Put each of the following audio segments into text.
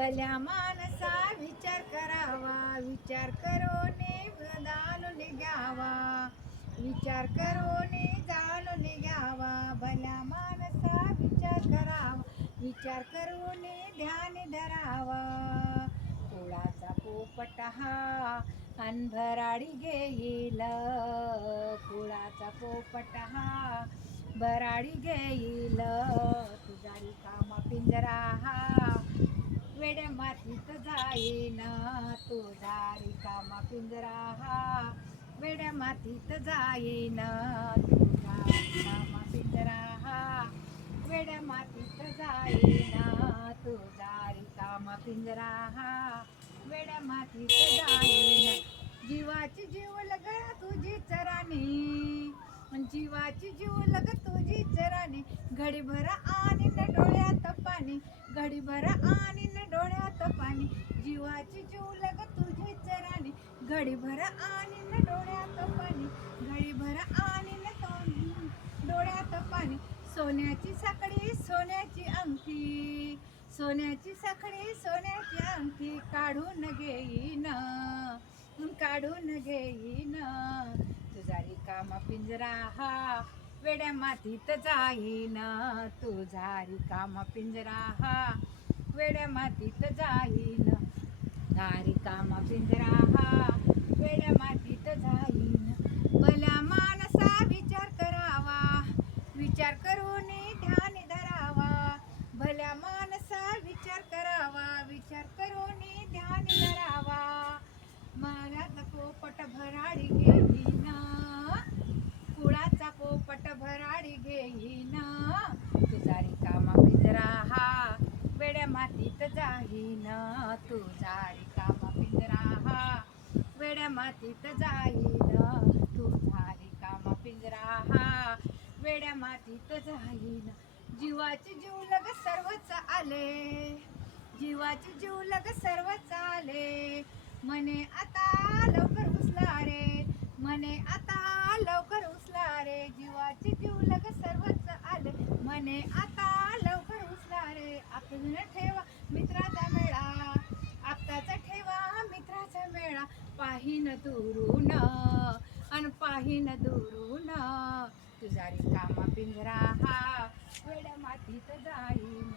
भल्या माणसा विचार करावा. विचार करोने जाणून घ्यावा विचार करोने जाणून घ्यावा भल्या माणसा विचार करावा. विचार करोने ध्यान धरावा. कुळाचा पोपट हा अनभराडी घेईल. कुळाचा पोपट हा भराडी घेईल. तुझा रिकामा पिंजरा हा. वेड्या मातीत जाईन तुझा रिकामा पिंजरा हा. वेड्या मातीत जाईन तुझा रिकामा पिंजरा हा. वेड्या मातीत जाईन तुझा रिकामा पिंजरा हा. वेड्या मातीत जाईन जीवाची जीव लग तुझी चराणी. जीवाची जीव लग तुझी चराणी. घडीभर आणि डोळ्यात पाणी घडीभर आणि न डोळ्यात पाणी. जीवाची जीव लग तुझी चराणी घडीभर आणि न डोळ्यात पाणी. घडीभर आणि न डोळ्यात पाणी. सोन्याची साखळी सोन्याची अंगठी. सोन्याची साखळी सोन्याची अंगठी काढून घेईन काढून घेईन तुझा रिकामा पिंजरा हा वेड्या मातीत जाईन तुझा रिकामा पिंजरा हा. वेड्या मातीत जाईन तुझा रिकामा पिंजरा हा. वेड्या मातीत जाईन भल्या माणसा विचार करावा. विचार करून ध्यान धरावा भल्या माणसा विचार करावा विचार करून ध्यान धरावा मला पोपट भराडी घेईन कुळाचा पोपट भराडी घेईन तुझा रिकामा पिंजरा हा वेड्या जाईन तू तुझा कामा पिंजरा हा. वेड्या मातीत जाईन तुझा रिकामा पिंजरा हा. वेड्या मातीत जाईन. जीवाचे जीव लग सर्वच आले. जीवाचे जीव लग सर्वच आले. दुरून अन पाहिन दुरून तुझा रिकामा पिंजरा हा वेड्या मातीत जाईन.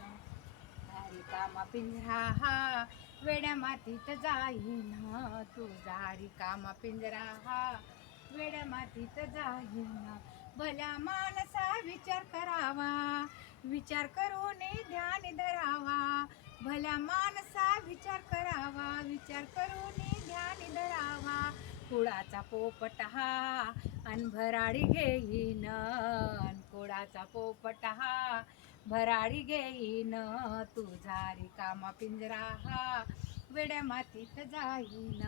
रिकामा पिंजरा हा वेड्या मातीत जाईन. तुझा रिकामा पिंजरा हा वेड्या मातीत जाईन. भल्या माणसा विचार करावा. विचार करून ध्यान धरावा. भल्या माणसा विचार करावा. विचार करून ध्यान धरावा. कुळाचा पोपट हा अन भराडी घेईन. कुळाचा पोपट हा भराडी घेईन. तुझा रिकामा पिंजरा हा वेड्या मातीत जाईन.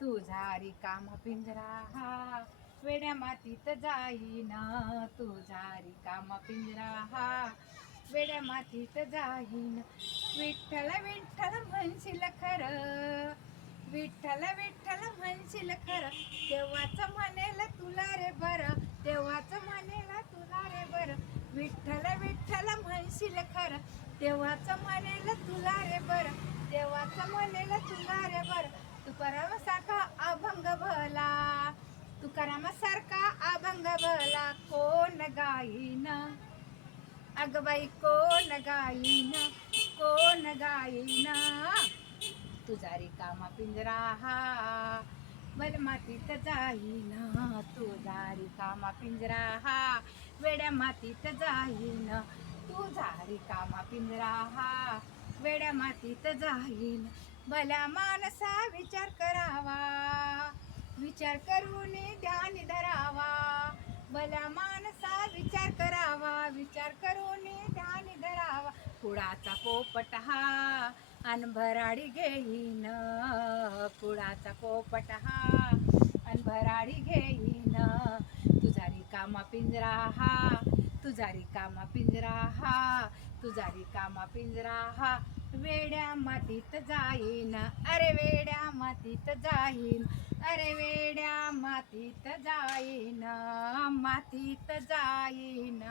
तुझा रिकामा पिंजरा हा वेड्या मातीत जाईन तुझा रिकामा पिंजरा हा. वेड्या मातीत जाईन विठ्ठल विठ्ठल म्हणशील खरं. विठ्ठल विठ्ठल म्हणशील खरं. तेव्हाच म्हणेल तुला रे बरं तेव्हाच म्हणेल तुला रे बरं. विठ्ठल विठ्ठल म्हणशील खरं तेव्हाच म्हणेल तुला रे बरं. तेव्हाच म्हणेल तुला रे बरं. तुकाराम सारखा अभंग भला. तुकाराम सारखा अभंग भला कोण गाईन? अगबाई कोण गाईन? कोण गाईन? तुझा रिकामा पिंजरा हा बल मातीत जाईन. तुझा रिकामा पिंजरा हा वेड्या मातीत जाईन. तुझा रिकामा पिंजरा हा वेड्या मातीत जाईन. भल्या माणसा विचार करावा. विचार करून ध्यान धरावा भल्या माणसा विचार करावा. विचार करून ध्यान धरावा कुळाचा पोपट हा अनभराडी घेईन. कुळाचा पोपट हा अनभराडी घेईन. तुझा रिकामा पिंजरा हा. तुझा रिकामा पिंजरा हा. तुझा रिकामा पिंजरा हा. वेड्या मातीत जाईन. अरे वेड्या मातीत जाईन. अरे वेड्या मातीत जाईन. मातीत जाईन.